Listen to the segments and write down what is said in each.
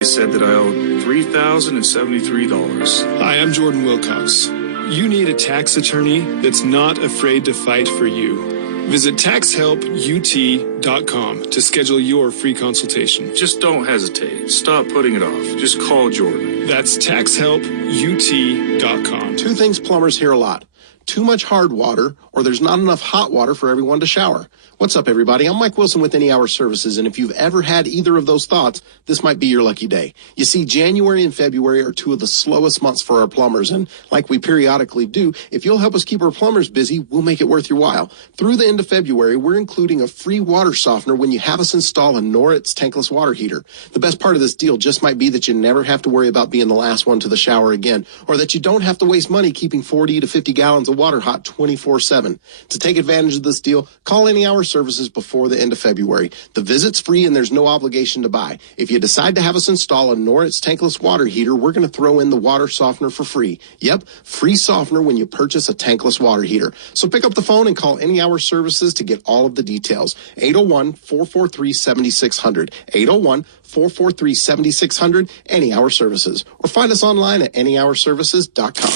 They said that I owed $3,073. Hi, I'm Jordan Wilcox. You need a tax attorney that's not afraid to fight for you. Visit taxhelput.com to schedule your free consultation. Just don't hesitate. Stop putting it off. Just call Jordan. That's taxhelput.com. Two things plumbers hear a lot. Too much hard water, or there's not enough hot water for everyone to shower. What's up, everybody? I'm Mike Wilson with Any Hour Services, and if you've ever had either of those thoughts, this might be your lucky day. You see, January and February are two of the slowest months for our plumbers, and like we periodically do, if you'll help us keep our plumbers busy, we'll make it worth your while. Through the end of February, we're including a free water softener when you have us install a Noritz tankless water heater. The best part of this deal just might be that you never have to worry about being the last one to the shower again, or that you don't have to waste money keeping 40 to 50 gallons of water hot 24/7. To take advantage of this deal, call Any Hour Services before the end of February. The visit's free and there's no obligation to buy. If you decide to have us install a Noritz tankless water heater, we're going to throw in the water softener for free. Yep, free softener when you purchase a tankless water heater. So pick up the phone and call Any Hour Services to get all of the details. 801-443-7600. 801-443-7600. Any Hour Services. Or find us online at anyhourservices.com.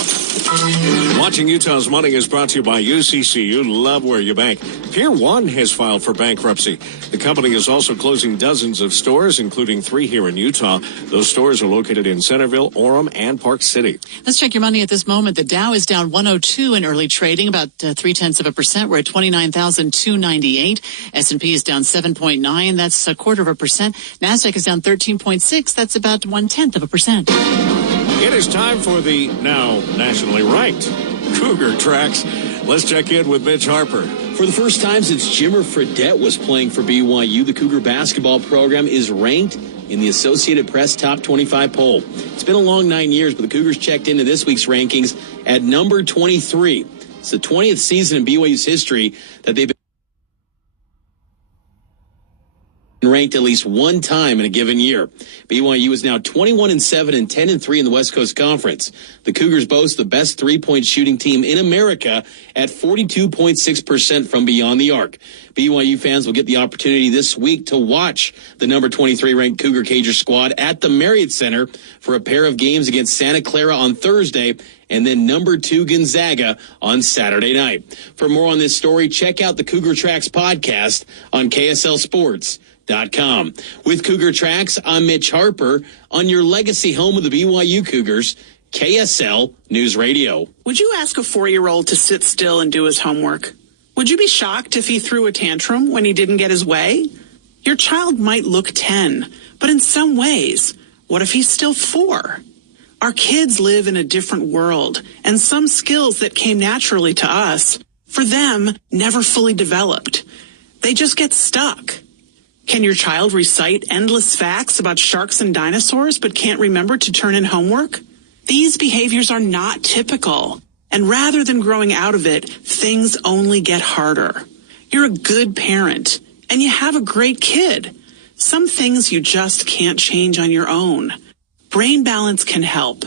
Watching Utah's Money is brought to you by UCC. You love where you bank. Pier 1 has filed for bankruptcy. The company is also closing dozens of stores, including 3 here in Utah. Those stores are located in Centerville, Orem, and Park City. Let's check your money at this moment. The Dow is down 102 in early trading, about 0.3%. We're at 29,298. S&P is down 7.9. That's 0.25%. NASDAQ is down 13.6. That's about 0.1%. It is time for the now nationally ranked Cougar Tracks. Let's check in with Mitch Harper. For the first time since Jimmer Fredette was playing for BYU, the Cougar basketball program is ranked in the Associated Press Top 25 poll. It's been a long 9 years, but the Cougars checked into this week's rankings at number 23. It's the 20th season in BYU's history that they've been ranked at least one time in a given year. BYU is now 21-7 and 10-3 in the West Coast Conference. The Cougars boast the best three-point shooting team in America at 42.6% from beyond the arc. BYU fans will get the opportunity this week to watch the number 23 ranked Cougar Cager squad at the Marriott Center for a pair of games against Santa Clara on Thursday and then number 2 Gonzaga on Saturday night. For more on this story, check out the Cougar Tracks podcast on KSL.com. With Cougar Tracks, I'm Mitch Harper on your legacy home of the BYU Cougars, KSL News Radio. Would you ask a 4-year-old to sit still and do his homework? Would you be shocked if he threw a tantrum when he didn't get his way? Your child might look 10, but in some ways, what if he's still 4? Our kids live in a different world, and some skills that came naturally to us, for them, never fully developed. They just get stuck. Can your child recite endless facts about sharks and dinosaurs but can't remember to turn in homework? These behaviors are not typical. And rather than growing out of it, things only get harder. You're a good parent, and you have a great kid. Some things you just can't change on your own. Brain Balance can help.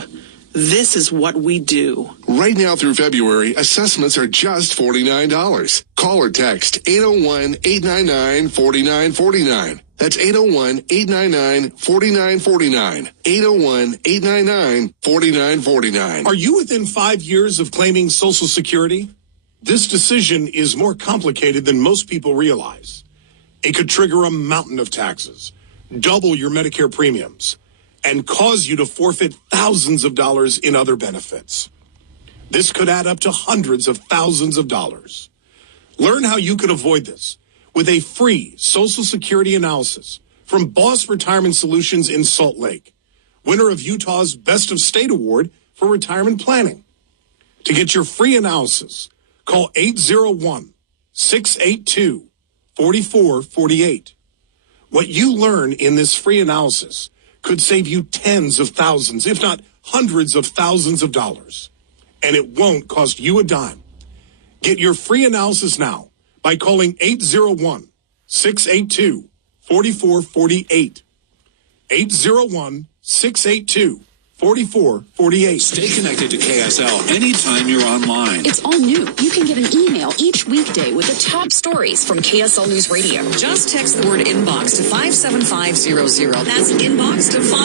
This is what we do. Right now through February, assessments are just $49. Call or text 801-899-4949. That's 801-899-4949. 801-899-4949. Are you within 5 years of claiming Social Security? This decision is more complicated than most people realize. It could trigger a mountain of taxes, double your Medicare premiums, and cause you to forfeit thousands of dollars in other benefits. This could add up to hundreds of thousands of dollars. Learn how you could avoid this with a free Social Security analysis from Boss Retirement Solutions in Salt Lake, winner of Utah's Best of State Award for Retirement Planning. To get your free analysis, call 801-682-4448. What you learn in this free analysis could save you tens of thousands, if not hundreds of thousands of dollars. And it won't cost you a dime. Get your free analysis now by calling 801-682-4448. 801-682-4448. Stay connected to KSL anytime you're online. It's all new. You can get an email each weekday with the top stories from KSL News Radio. Just text the word inbox to 57500. That's inbox to 5.